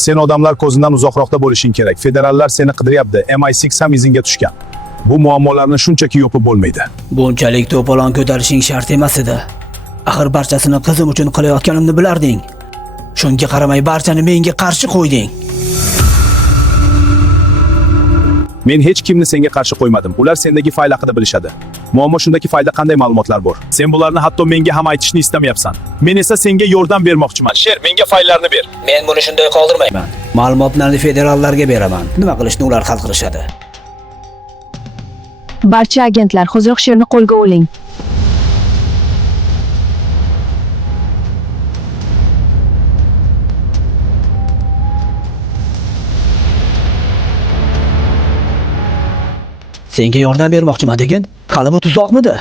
Sen odamlar ko'zidan uzoqroqda bo'lishing kerak. Federallar seni qidiryapti. MI6 ham izingga tushgan. Bu muammolarni shunchaki yopib bo'lmaydi. Bunchalik to'polon ko'tarishing shart emas edi. Axir barchasini qizim uchun qilayotganimni bilarding. Shunga qaramay barchani menga qarshi qo'yding. Men hech kimni senga qarshi qo'ymadim. Ular sendagi fayl haqida bilishadi. Muammo shundaki faylda qanday ma'lumotlar bor? Sen bularni hatto menga ham aytishni istamayapsan. Men esa senga yordam bermoqchiman. Sher, menga fayllarni ber. Men buni shunday qoldirmayman. Ma'lumotlarni federallarga beraman. Nima qilishni ular hal qilishadi. Barcha agentlar hozir Sherni qo'lga oling. Senga yordam bermoqchiman degan, hali bu tuzoqmidi?